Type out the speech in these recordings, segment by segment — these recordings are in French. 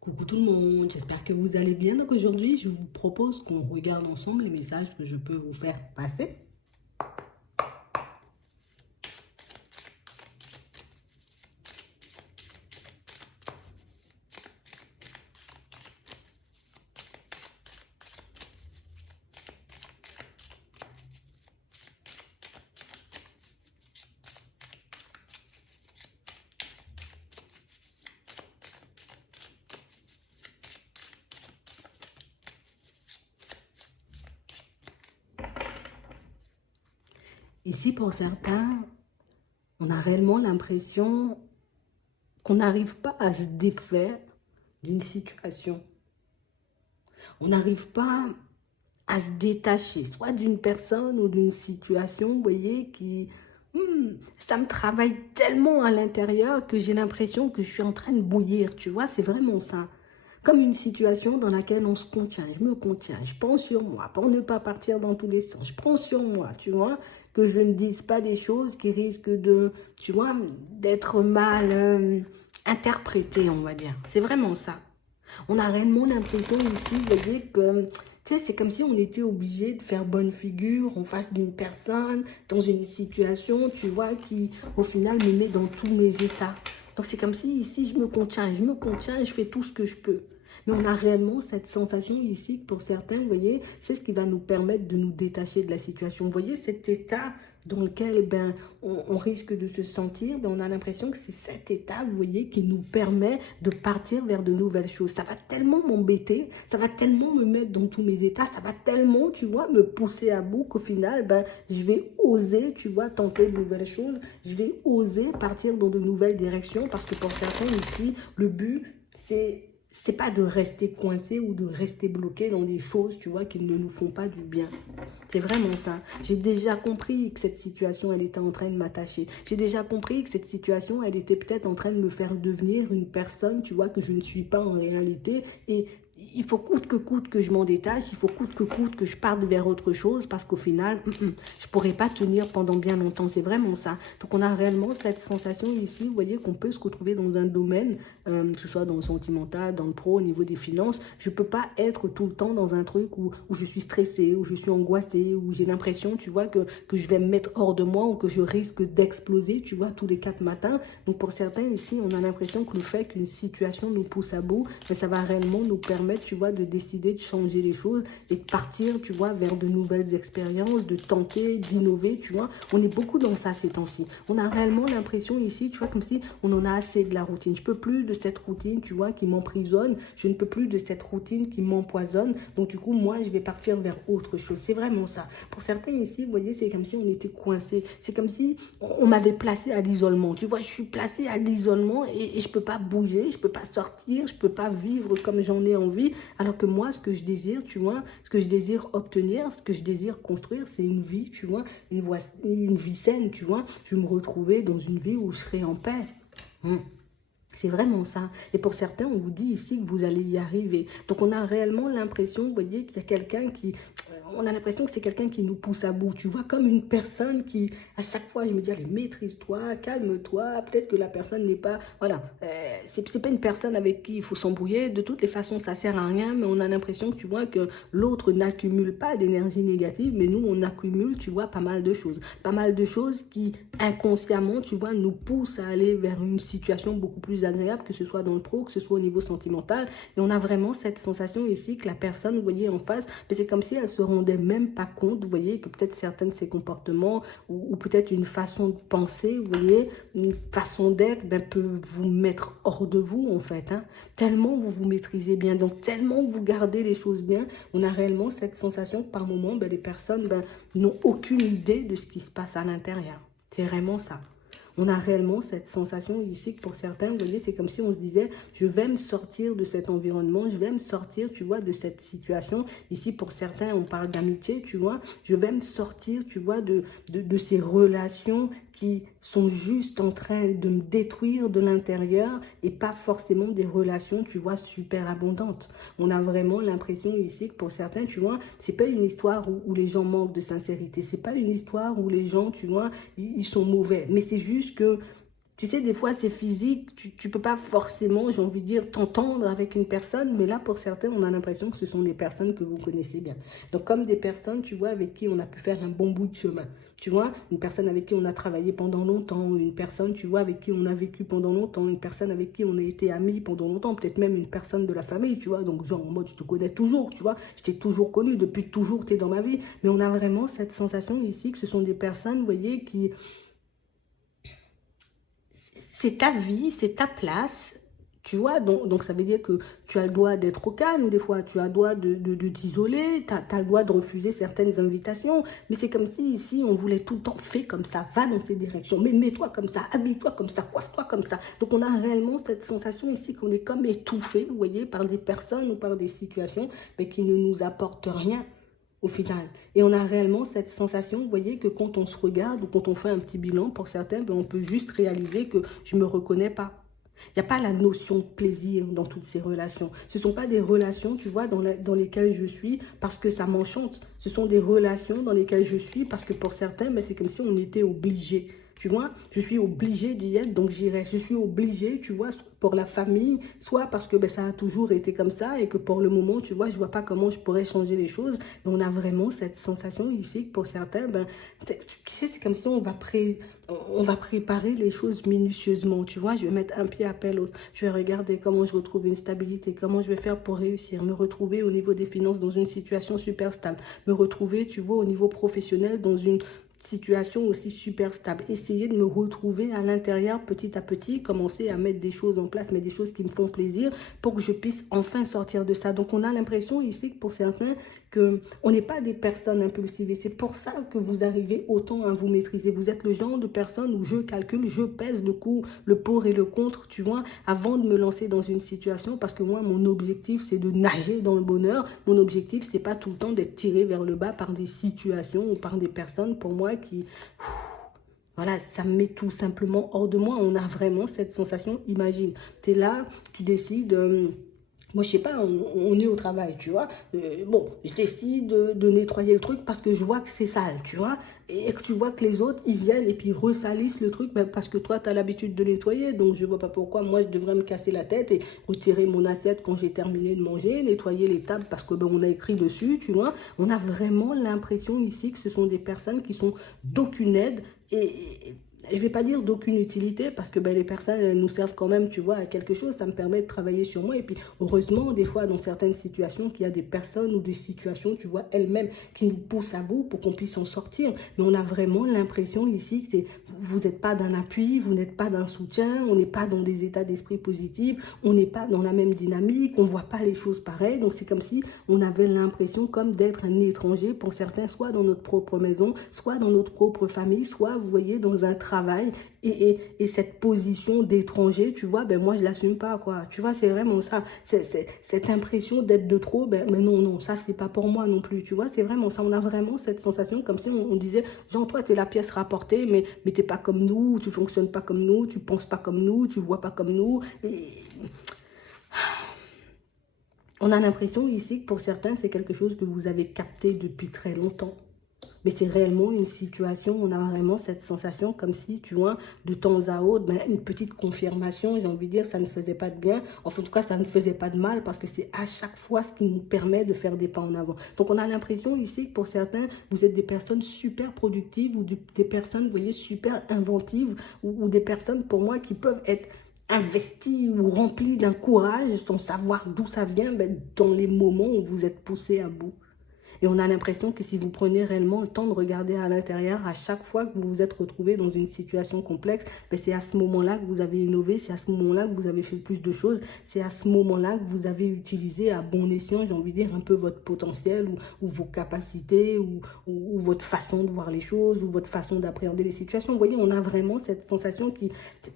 Coucou tout le monde, j'espère que vous allez bien. Donc aujourd'hui, je vous propose qu'on regarde ensemble les messages que je peux vous faire passer. Ici, pour certains, on a réellement l'impression qu'on n'arrive pas à se défaire d'une situation. On n'arrive pas à se détacher, soit d'une personne ou d'une situation, vous voyez, ça me travaille tellement à l'intérieur que j'ai l'impression que je suis en train de bouillir, tu vois, c'est vraiment ça. Comme une situation dans laquelle on se contient, je me contiens, je prends sur moi pour ne pas partir dans tous les sens, je prends sur moi, tu vois, que je ne dise pas des choses qui risquent de, tu vois, d'être mal interprétées, on va dire. C'est vraiment ça. On a réellement l'impression ici, vous voyez, que tu sais, c'est comme si on était obligé de faire bonne figure en face d'une personne, dans une situation, tu vois, qui au final me met dans tous mes états. Donc c'est comme si ici, je me contiens, je fais tout ce que je peux. Mais on a réellement cette sensation ici, que pour certains, vous voyez, c'est ce qui va nous permettre de nous détacher de la situation. Vous voyez cet état dans lequel on risque de se sentir, on a l'impression que c'est cet état, vous voyez, qui nous permet de partir vers de nouvelles choses. Ça va tellement m'embêter, ça va tellement me mettre dans tous mes états, ça va tellement, tu vois, me pousser à bout qu'au final, je vais oser, tu vois, tenter de nouvelles choses, je vais oser partir dans de nouvelles directions parce que pour certains ici, le but, c'est pas de rester coincé ou de rester bloqué dans des choses, tu vois, qui ne nous font pas du bien. C'est vraiment ça. J'ai déjà compris que cette situation, elle était en train de m'attacher. J'ai déjà compris que cette situation, elle était peut-être en train de me faire devenir une personne, tu vois, que je ne suis pas en réalité. Et il faut coûte que je m'en détache, il faut coûte que je parte vers autre chose parce qu'au final, je ne pourrai pas tenir pendant bien longtemps. C'est vraiment ça. Donc on a réellement cette sensation ici, vous voyez, qu'on peut se retrouver dans un domaine, que ce soit dans le sentimental, dans le pro, au niveau des finances. Je ne peux pas être tout le temps dans un truc où je suis stressée, où je suis angoissée, où j'ai l'impression, tu vois, que je vais me mettre hors de moi ou que je risque d'exploser, tu vois, tous les 4 matins. Donc pour certains ici, on a l'impression que le fait qu'une situation nous pousse à bout, mais ça va réellement nous permettre, tu vois, de décider de changer les choses et de partir, tu vois, vers de nouvelles expériences, de tenter, d'innover, tu vois. On est beaucoup dans ça ces temps-ci. On a réellement l'impression ici, tu vois, comme si on en a assez de la routine. Je peux plus de cette routine, tu vois, qui m'emprisonne. Je ne peux plus de cette routine qui m'empoisonne. Donc du coup, moi, je vais partir vers autre chose. C'est vraiment ça. Pour certains ici, vous voyez, c'est comme si on était coincé. C'est comme si on m'avait placé à l'isolement. Tu vois, je suis placé à l'isolement et je peux pas bouger, je peux pas sortir, je peux pas vivre comme j'en ai envie. Alors que moi, ce que je désire, tu vois, ce que je désire obtenir, ce que je désire construire, c'est une vie, tu vois, une vie saine, tu vois. Je vais me retrouver dans une vie où je serai en paix. C'est vraiment ça. Et pour certains, on vous dit ici que vous allez y arriver. Donc, on a réellement l'impression, vous voyez, qu'il y a quelqu'un qui... On a l'impression que c'est quelqu'un qui nous pousse à bout. Tu vois, comme une personne qui, à chaque fois, je me dis, allez, maîtrise-toi, calme-toi. Peut-être que la personne n'est pas... Voilà, c'est pas une personne avec qui il faut s'embrouiller. De toutes les façons, ça sert à rien. Mais on a l'impression que, tu vois, que l'autre n'accumule pas d'énergie négative. Mais nous, on accumule, tu vois, pas mal de choses. Pas mal de choses qui, inconsciemment, tu vois, nous poussent à aller vers une situation beaucoup plus agréable, que ce soit dans le pro, que ce soit au niveau sentimental. Et on a vraiment cette sensation ici que la personne, vous voyez, en face, mais c'est comme si elle se rendait même pas compte, vous voyez, que peut-être certains de ses comportements ou peut-être une façon de penser, vous voyez, une façon d'être, peut vous mettre hors de vous, en fait. Tellement vous vous maîtrisez bien, donc tellement vous gardez les choses bien, on a réellement cette sensation que par moment, les personnes n'ont aucune idée de ce qui se passe à l'intérieur. C'est vraiment ça. On a réellement cette sensation ici que pour certains, vous voyez, c'est comme si on se disait, je vais me sortir de cet environnement, je vais me sortir, tu vois, de cette situation. Ici, pour certains, on parle d'amitié, tu vois, je vais me sortir, tu vois, de ces relations qui sont juste en train de me détruire de l'intérieur et pas forcément des relations, tu vois, super abondantes. On a vraiment l'impression ici que pour certains, tu vois, c'est pas une histoire où les gens manquent de sincérité, c'est pas une histoire où les gens, tu vois, ils sont mauvais, mais c'est juste que Tu sais, des fois, c'est physique, tu peux pas forcément, j'ai envie de dire, t'entendre avec une personne, mais là, pour certains, on a l'impression que ce sont des personnes que vous connaissez bien. Donc, comme des personnes, tu vois, avec qui on a pu faire un bon bout de chemin. Tu vois, une personne avec qui on a travaillé pendant longtemps, une personne, tu vois, avec qui on a vécu pendant longtemps, une personne avec qui on a été amis pendant longtemps, peut-être même une personne de la famille, tu vois. Donc, genre, en mode, je te connais toujours, tu vois, je t'ai toujours connu, depuis toujours, tu es dans ma vie. Mais on a vraiment cette sensation ici que ce sont des personnes, vous voyez, qui c'est ta vie, c'est ta place, tu vois, donc ça veut dire que tu as le droit d'être au calme, des fois, tu as le droit de t'isoler, tu as le droit de refuser certaines invitations, mais c'est comme si ici, on voulait tout le temps faire comme ça, va dans ces directions, mais mets-toi comme ça, habille-toi comme ça, coiffe-toi comme ça. Donc on a réellement cette sensation ici qu'on est comme étouffé, vous voyez, par des personnes ou par des situations, mais qui ne nous apportent rien au final. Et on a réellement cette sensation, vous voyez, que quand on se regarde ou quand on fait un petit bilan, pour certains, ben, on peut juste réaliser que je ne me reconnais pas. Il n'y a pas la notion de plaisir dans toutes ces relations. Ce ne sont pas des relations, tu vois, dans lesquelles je suis parce que ça m'enchante. Ce sont des relations dans lesquelles je suis parce que pour certains, ben, c'est comme si on était obligé. Tu vois, je suis obligée d'y être, donc j'irai. Je suis obligée, tu vois, soit pour la famille, soit parce que ben, ça a toujours été comme ça et que pour le moment, tu vois, je vois pas comment je pourrais changer les choses. Mais on a vraiment cette sensation ici que pour certains, ben, tu sais, c'est comme si on va préparer les choses minutieusement, tu vois. Je vais mettre un pied après l'autre. Je vais regarder comment je retrouve une stabilité, comment je vais faire pour réussir, me retrouver au niveau des finances dans une situation super stable, me retrouver, tu vois, au niveau professionnel dans une situation aussi super stable. Essayer de me retrouver à l'intérieur petit à petit, commencer à mettre des choses en place, mais des choses qui me font plaisir pour que je puisse enfin sortir de ça. Donc on a l'impression ici que pour certains, qu'on n'est pas des personnes impulsives et c'est pour ça que vous arrivez autant à vous maîtriser. Vous êtes le genre de personne où je calcule, je pèse le pour et le contre, tu vois, avant de me lancer dans une situation parce que moi, mon objectif, c'est de nager dans le bonheur. Mon objectif, c'est pas tout le temps d'être tiré vers le bas par des situations ou par des personnes, pour moi, qui... Voilà, ça me met tout simplement hors de moi. On a vraiment cette sensation, imagine, tu es là, tu décides... moi, je sais pas, on est au travail, tu vois. Bon, je décide de nettoyer le truc parce que je vois que c'est sale, tu vois. Et que tu vois que les autres, ils viennent et puis ressalissent le truc parce que toi, tu as l'habitude de nettoyer. Donc, je vois pas pourquoi moi, je devrais me casser la tête et retirer mon assiette quand j'ai terminé de manger, nettoyer les tables parce que ben, on a écrit dessus, tu vois. On a vraiment l'impression ici que ce sont des personnes qui sont d'aucune aide et je ne vais pas dire d'aucune utilité parce que ben, les personnes nous servent quand même, tu vois, à quelque chose. Ça me permet de travailler sur moi. Et puis, heureusement, des fois, dans certaines situations, qu'il y a des personnes ou des situations, tu vois, elles-mêmes qui nous poussent à bout pour qu'on puisse en sortir. Mais on a vraiment l'impression ici que vous n'êtes pas d'un appui, vous n'êtes pas d'un soutien, on n'est pas dans des états d'esprit positifs, on n'est pas dans la même dynamique, on ne voit pas les choses pareilles. Donc, c'est comme si on avait l'impression comme d'être un étranger pour certains, soit dans notre propre maison, soit dans notre propre famille, soit, vous voyez, dans un travail. Et cette position d'étranger, tu vois, ben moi, je ne l'assume pas, quoi. Tu vois, c'est vraiment ça. Cette impression d'être de trop, ben, mais non, ça, c'est pas pour moi non plus, tu vois. C'est vraiment ça. On a vraiment cette sensation comme si on disait, genre, toi, tu es la pièce rapportée, mais tu n'es pas comme nous, tu fonctionnes pas comme nous, tu penses pas comme nous, tu vois pas comme nous. Et on a l'impression ici que pour certains, c'est quelque chose que vous avez capté depuis très longtemps. Mais c'est réellement une situation, on a vraiment cette sensation comme si, tu vois, de temps à autre, ben, une petite confirmation, j'ai envie de dire, ça ne faisait pas de bien. Enfin, en tout cas, ça ne faisait pas de mal parce que c'est à chaque fois ce qui nous permet de faire des pas en avant. Donc, on a l'impression ici que pour certains, vous êtes des personnes super productives ou des personnes, vous voyez, super inventives ou des personnes, pour moi, qui peuvent être investies ou remplies d'un courage sans savoir d'où ça vient, ben, dans les moments où vous êtes poussé à bout. Et on a l'impression que si vous prenez réellement le temps de regarder à l'intérieur, à chaque fois que vous vous êtes retrouvé dans une situation complexe, ben c'est à ce moment-là que vous avez innové, c'est à ce moment-là que vous avez fait plus de choses, c'est à ce moment-là que vous avez utilisé à bon escient, j'ai envie de dire, un peu votre potentiel ou vos capacités ou votre façon de voir les choses ou votre façon d'appréhender les situations. Vous voyez, on a vraiment cette sensation qui...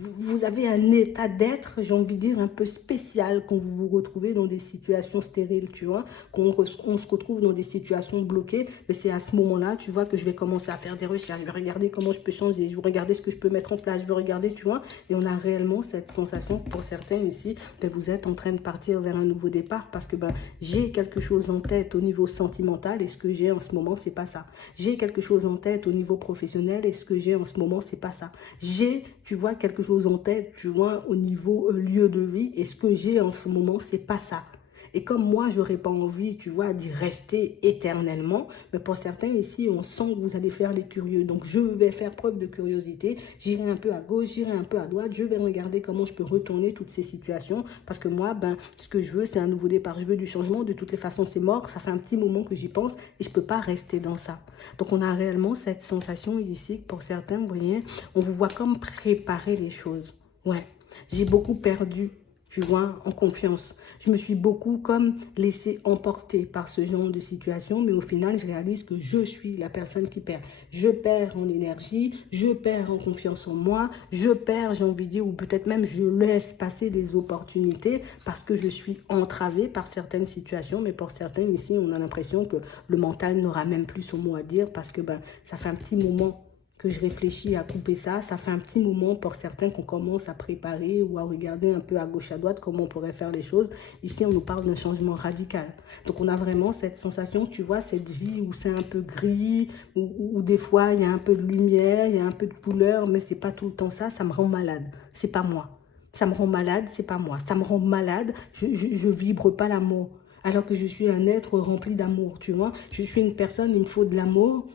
Vous avez un état d'être, j'ai envie de dire, un peu spécial quand vous vous retrouvez dans des situations stériles, tu vois, qu'on se retrouve dans des situations situation bloquée, mais c'est à ce moment-là, tu vois, que je vais commencer à faire des recherches. Je vais regarder comment je peux changer, je vais regarder ce que je peux mettre en place, je vais regarder, tu vois. Et on a réellement cette sensation, pour certains ici, que vous êtes en train de partir vers un nouveau départ parce que j'ai quelque chose en tête au niveau sentimental et ce que j'ai en ce moment, c'est pas ça. J'ai quelque chose en tête au niveau professionnel et ce que j'ai en ce moment, c'est pas ça. J'ai, tu vois, quelque chose en tête, tu vois, au niveau lieu de vie et ce que j'ai en ce moment, c'est pas ça. Et comme moi, je n'aurais pas envie, tu vois, d'y rester éternellement, mais pour certains ici, on sent que vous allez faire les curieux. Donc, je vais faire preuve de curiosité. J'irai un peu à gauche, j'irai un peu à droite. Je vais regarder comment je peux retourner toutes ces situations. Parce que moi, ce que je veux, c'est un nouveau départ. Je veux du changement. De toutes les façons, c'est mort. Ça fait un petit moment que j'y pense et je ne peux pas rester dans ça. Donc, on a réellement cette sensation ici, pour certains, vous voyez, on vous voit comme préparer les choses. Ouais, j'ai beaucoup perdu, tu vois, en confiance. Je me suis beaucoup comme laissé emporter par ce genre de situation, mais au final, je réalise que je suis la personne qui perd. Je perds en énergie, je perds en confiance en moi, je perds, j'ai envie de dire, ou peut-être même je laisse passer des opportunités parce que je suis entravée par certaines situations, mais pour certains ici, on a l'impression que le mental n'aura même plus son mot à dire parce que ça fait un petit moment que je réfléchis à couper ça. Ça fait un petit moment pour certains qu'on commence à préparer ou à regarder un peu à gauche à droite comment on pourrait faire les choses. Ici, on nous parle d'un changement radical. Donc, on a vraiment cette sensation, tu vois, cette vie où c'est un peu gris, où des fois, il y a un peu de lumière, il y a un peu de couleur, mais c'est pas tout le temps ça. Ça me rend malade. C'est pas moi. Ça me rend malade, c'est pas moi. Ça me rend malade, je vibre pas l'amour. Alors que je suis un être rempli d'amour, tu vois. Je suis une personne, il me faut de l'amour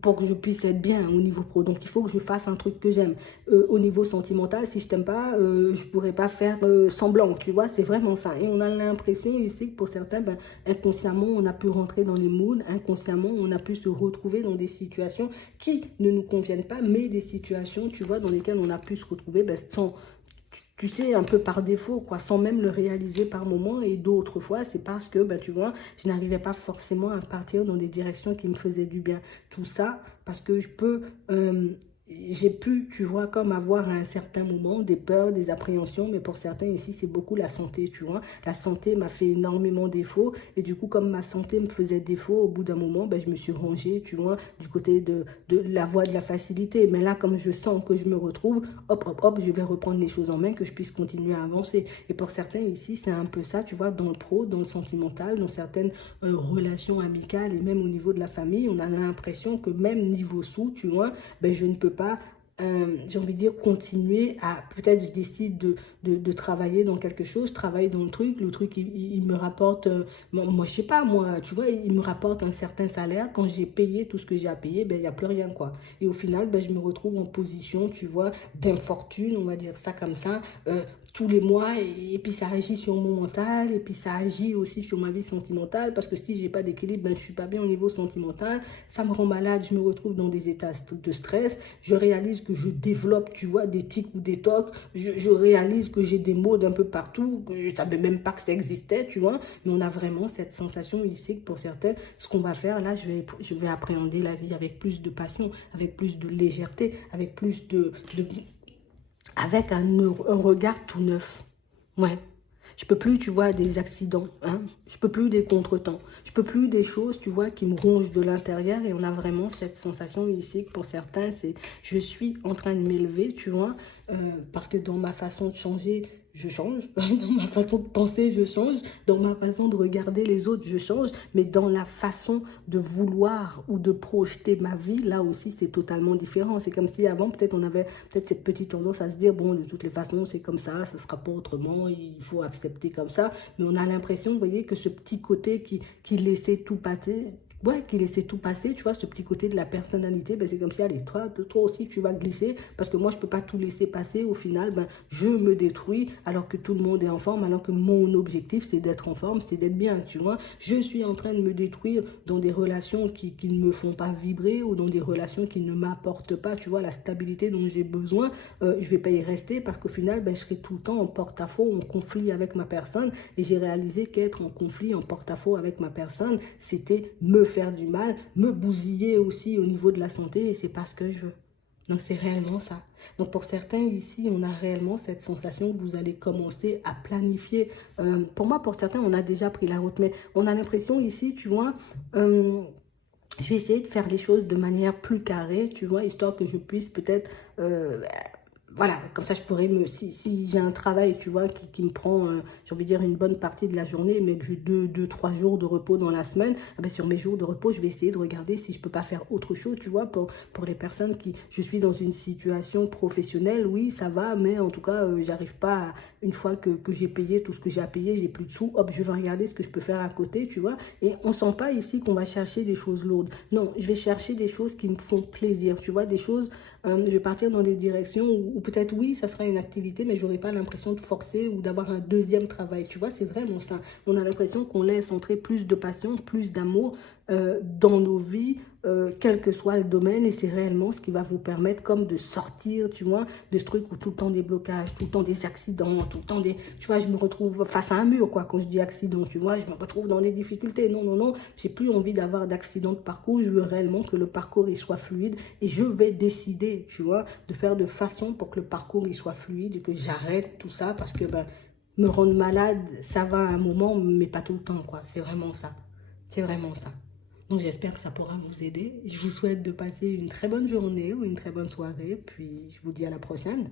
pour que je puisse être bien au niveau pro. Donc, il faut que je fasse un truc que j'aime. Au niveau sentimental, si je t'aime pas, je pourrais pas faire semblant, tu vois, c'est vraiment ça. Et on a l'impression ici que pour certains, inconsciemment, on a pu rentrer dans les moods, inconsciemment, on a pu se retrouver dans des situations qui ne nous conviennent pas, mais des situations, tu vois, dans lesquelles on a pu se retrouver sans... Tu sais, un peu par défaut, quoi, sans même le réaliser par moment. Et d'autres fois, c'est parce que, tu vois, je n'arrivais pas forcément à partir dans des directions qui me faisaient du bien. Tout ça, parce que j'ai pu, tu vois, comme avoir à un certain moment des peurs, des appréhensions, mais pour certains ici, c'est beaucoup la santé, tu vois. La santé m'a fait énormément défaut, et du coup, comme ma santé me faisait défaut, au bout d'un moment, je me suis rangée, tu vois, du côté de la voie de la facilité. Mais là, comme je sens que je me retrouve, hop, hop, hop, je vais reprendre les choses en main, que je puisse continuer à avancer. Et pour certains ici, c'est un peu ça, tu vois, dans le pro, dans le sentimental, dans certaines relations amicales, et même au niveau de la famille, on a l'impression que même niveau sous, tu vois, je ne peux pas, j'ai envie de dire, continuer à, peut-être je décide de travailler dans quelque chose, je travaille dans le truc il me rapporte, moi je sais pas, moi, tu vois, il me rapporte un certain salaire, quand j'ai payé tout ce que j'ai à payer, il n'y a plus rien, quoi. Et au final, je me retrouve en position, tu vois, d'infortune, on va dire ça comme ça, tous les mois, et puis ça agit sur mon mental, et puis ça agit aussi sur ma vie sentimentale, parce que si j'ai pas d'équilibre, je suis pas bien au niveau sentimental, ça me rend malade, je me retrouve dans des états de stress, je réalise que je développe, tu vois, des tics ou des tocs, je réalise que j'ai des maux d'un peu partout, que je savais même pas que ça existait, tu vois, mais on a vraiment cette sensation ici que pour certains, ce qu'on va faire là, je vais appréhender la vie avec plus de passion, avec plus de légèreté, avec plus avec un regard tout neuf. Ouais. Je peux plus, tu vois, des accidents, hein. Je peux plus des contretemps. Je peux plus des choses, tu vois, qui me rongent de l'intérieur. Et on a vraiment cette sensation ici que pour certains, c'est je suis en train de m'élever, tu vois, parce que dans ma façon de changer, je change. Dans ma façon de penser, je change. Dans ma façon de regarder les autres, je change. Mais dans la façon de vouloir ou de projeter ma vie, là aussi, c'est totalement différent. C'est comme si avant, peut-être, on avait peut-être cette petite tendance à se dire, bon, de toutes les façons, c'est comme ça ne sera pas autrement, il faut accepter comme ça. Mais on a l'impression, vous voyez, que ce petit côté qui laissait tout passer, ouais, qui laissait tout passer, tu vois, ce petit côté de la personnalité, c'est comme si, allez, toi aussi, tu vas glisser, parce que moi, je peux pas tout laisser passer. Au final, je me détruis, alors que tout le monde est en forme, alors que mon objectif, c'est d'être en forme, c'est d'être bien, tu vois. Je suis en train de me détruire dans des relations qui ne me font pas vibrer, ou dans des relations qui ne m'apportent pas, tu vois, la stabilité dont j'ai besoin. Je vais pas y rester, parce qu'au final, je serai tout le temps en porte-à-faux, en conflit avec ma personne, et j'ai réalisé qu'être en conflit, en porte-à-faux avec ma personne, c'était me faire du mal, me bousiller aussi au niveau de la santé, et c'est pas ce que je veux. Donc, c'est réellement ça. Donc, pour certains ici, on a réellement cette sensation que vous allez commencer à planifier. Pour moi, pour certains, on a déjà pris la route. Mais on a l'impression ici, tu vois, je vais essayer de faire les choses de manière plus carrée, tu vois, histoire que je puisse peut-être voilà, comme ça je pourrais me, si j'ai un travail, tu vois, qui me prend, j'ai envie de dire, une bonne partie de la journée, mais que j'ai 3 jours de repos dans la semaine, eh ben, sur mes jours de repos, je vais essayer de regarder si je peux pas faire autre chose, tu vois, pour les personnes qui, je suis dans une situation professionnelle, oui, ça va, mais en tout cas, j'arrive pas à, une fois que j'ai payé tout ce que j'ai à payer, j'ai plus de sous, hop, je vais regarder ce que je peux faire à côté, tu vois, et on sent pas ici qu'on va chercher des choses lourdes. Non, je vais chercher des choses qui me font plaisir, tu vois, des choses, je vais partir dans des directions où peut-être oui, ça sera une activité, mais j'aurai pas l'impression de forcer ou d'avoir un deuxième travail. Tu vois, c'est vraiment ça. On a l'impression qu'on laisse entrer plus de passion, plus d'amour dans nos vies, quel que soit le domaine, et c'est réellement ce qui va vous permettre comme de sortir, tu vois, de ce truc où tout le temps des blocages, tout le temps des accidents, tout le temps des... Tu vois, je me retrouve face à un mur, quoi, quand je dis accident, tu vois, je me retrouve dans des difficultés. Non, non, non, j'ai plus envie d'avoir d'accident de parcours, je veux réellement que le parcours, il soit fluide, et je vais décider, tu vois, de faire de façon pour que le parcours, il soit fluide, et que j'arrête tout ça, parce que, ben, me rendre malade, ça va à un moment, mais pas tout le temps, quoi, c'est vraiment ça. C'est vraiment ça. Donc j'espère que ça pourra vous aider. Je vous souhaite de passer une très bonne journée ou une très bonne soirée. Puis je vous dis à la prochaine.